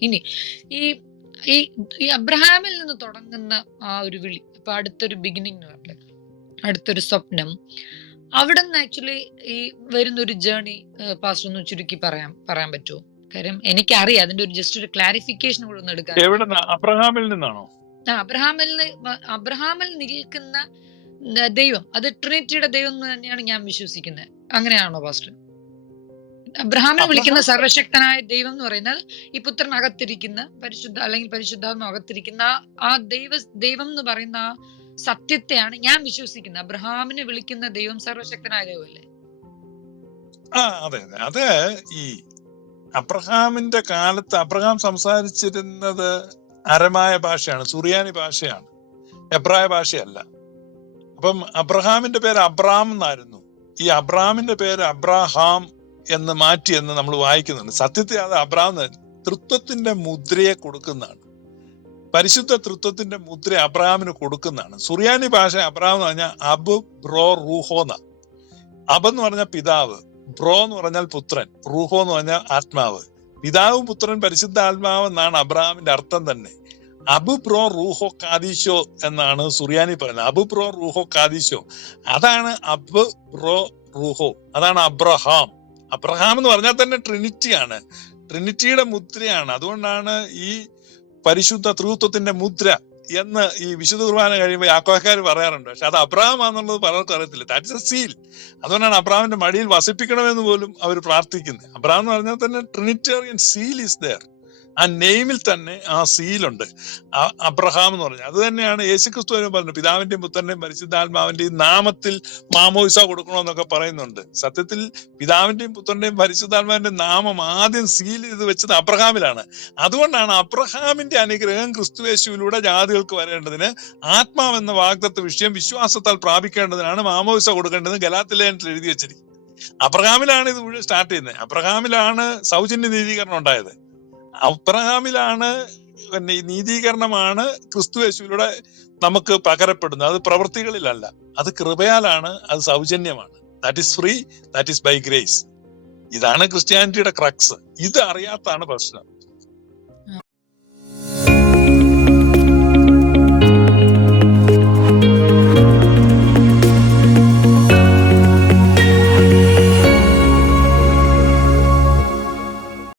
ഇനി ഈ ഈ ഈ അബ്രഹാമിൽ നിന്ന് തുടങ്ങുന്ന ആ ഒരു വിളി ഇപ്പൊ അടുത്തൊരു ബിഗിനിങ് എന്ന് പറഞ്ഞത് അടുത്തൊരു സ്വപ്നം. അവിടെ നിന്ന് ആക്ച്വലി ഈ വരുന്ന ഒരു ജേർണി പാസ്റ്റ് ഒന്ന് ചുരുക്കി പറയാൻ പറയാൻ പറ്റുമോ? കാര്യം എനിക്കറിയാം അതിന്റെ ഒരു ജസ്റ്റ് ഒരു ക്ലാരിഫിക്കേഷൻ കൂടെ ഒന്ന് എടുക്കാൻ. എവിടെ അബ്രഹാമിൽ നിന്നാണോ? ആ, അബ്രഹാമിൽ നിന്ന് അബ്രഹാമിൽ നിൽക്കുന്ന ദൈവം അത് ട്രിനിറ്റിയുടെ ദൈവം എന്ന് തന്നെയാണ് ഞാൻ വിശ്വസിക്കുന്നത്. അങ്ങനെയാണോ പാസ്റ്റർ അബ്രഹാമിനെ വിളിക്കുന്ന സർവശക്തനായ ദൈവം എന്ന് പറയുന്നത് ഈ പുത്രൻ അകത്തിരിക്കുന്ന പരിശുദ്ധ അല്ലെങ്കിൽ പരിശുദ്ധാത്മ അകത്തിരിക്കുന്ന ആ- ആ ദൈവ ദൈവം എന്ന് പറയുന്ന ആ സത്യത്തെയാണ് ഞാൻ വിശ്വസിക്കുന്നത്. അബ്രഹാമിനെ വിളിക്കുന്ന ദൈവം സർവശക്തനായ ദൈവമല്ലേ? ആ അതെ അതെ. അത് ഈ അബ്രഹാമിന്റെ കാലത്ത് അബ്രഹാം സംസാരിച്ചിരുന്നത് അരമായ ഭാഷയാണ് സുറിയാനി ഭാഷയാണ്. എബ്രായ ഭാഷയല്ല. അപ്പം അബ്രഹാമിന്റെ പേര് അബ്രാം എന്നായിരുന്നു. ഈ അബ്രാമിന്റെ പേര് അബ്രാഹാം എന്ന് മാറ്റി എന്ന് നമ്മൾ വായിക്കുന്നുണ്ട്. സത്യത്തെ അത് അബ്രാം തൃത്വത്തിന്റെ മുദ്രയെ കൊടുക്കുന്നതാണ്. പരിശുദ്ധ തൃത്വത്തിന്റെ മുദ്ര അബ്രഹാമിന് കൊടുക്കുന്നതാണ്. സുറിയാനി ഭാഷ അബ്രഹാം എന്ന് പറഞ്ഞാൽ അബ് ബ്രോ റൂഹോ എന്ന. അബ് എന്ന് പറഞ്ഞാൽ പിതാവ്. ബ്രോ എന്ന് പറഞ്ഞാൽ പുത്രൻ. റൂഹോ എന്ന് പറഞ്ഞാൽ ആത്മാവ്. പിതാവും പുത്രൻ പരിശുദ്ധ ആത്മാവ് എന്നാണ് അബ്രഹാമിന്റെ അർത്ഥം തന്നെ. അബു ബ്രോ റൂഹോ കാദീശോ എന്നാണ് സുറിയാനി പറയുന്നത്. അബു ബ്രോ റൂഹോ കാദീശോ. അതാണ് അബ് ബ്രോ റൂഹോ. അതാണ് അബ്രഹാം. അബ്രഹാം എന്ന് പറഞ്ഞാൽ തന്നെ ട്രിനിറ്റിയാണ്. ട്രിനിറ്റിയുടെ മുദ്രയാണ്. അതുകൊണ്ടാണ് ഈ പരിശുദ്ധ ത്രിത്വത്തിന്റെ മുദ്ര എന്ന് ഈ വിശുദ്ധ കുർബാന കഴിയുമ്പോൾ യാക്കോക്കാർ പറയാറുണ്ട്. പക്ഷെ അത് അബ്രഹാം ആണെന്നുള്ളത് പലർക്കും അറിയത്തില്ല. ദാറ്റ് ഇസ് എ സീൽ അതുകൊണ്ടാണ് അബ്രഹാമിന്റെ മടിയിൽ വസിപ്പിക്കണമെന്ന് പോലും അവർ പ്രാർത്ഥിക്കുന്നത്. അബ്രഹാം എന്ന് പറഞ്ഞാൽ തന്നെ ട്രിനിറ്റേറിയൻ സീൽ ഇസ് ദയർ ആ നെയിമിൽ തന്നെ ആ സീലുണ്ട്. അബ്രഹാം എന്ന് പറഞ്ഞു. അത് തന്നെയാണ് യേശുക്രിസ്തു എന്ന് പറഞ്ഞത്. പിതാവിന്റെയും പുത്രന്റെയും പരിശുദ്ധാത്മാവിന്റെയും നാമത്തിൽ മാമോയിസ കൊടുക്കണമെന്നൊക്കെ പറയുന്നുണ്ട്. സത്യത്തിൽ പിതാവിന്റെയും പുത്രന്റെയും പരിശുദ്ധാത്മാവിന്റെ നാമം ആദ്യം സീൽ ചെയ്ത് വെച്ചത് അബ്രഹാമിലാണ്. അതുകൊണ്ടാണ് അബ്രഹാമിന്റെ അനുഗ്രഹം ക്രിസ്തുവേശുവിലൂടെ ജാതികൾക്ക് വരേണ്ടതിന് ആത്മാവെന്ന വാഗ്ദത്ത വിഷയം വിശ്വാസത്താൽ പ്രാപിക്കേണ്ടതിനാണ് മാമോയിസ കൊടുക്കേണ്ടത് ഗലാത്തിലേഖനത്തിൽ എഴുതി വെച്ചിരിക്കുന്നത്. അബ്രഹാമിലാണ് ഇത് സ്റ്റാർട്ട് ചെയ്യുന്നത്. അബ്രഹാമിലാണ് സൗജന്യ നീതീകരണം ഉണ്ടായത്. അബ്രഹാമിലാണ് പിന്നെ നീതീകരണമാണ് ക്രിസ്തുവേശുവിലൂടെ നമുക്ക് പകരപ്പെടുന്നത്. അത് പ്രവൃത്തികളിലല്ല. അത് കൃപയാലാണ് അത് സൗജന്യമാണ്. That is free that is by grace ഇതാണ് ക്രിസ്ത്യാനിറ്റിയുടെ ക്രക്സ് ഇത് അറിയാത്താണ് പ്രശ്നം.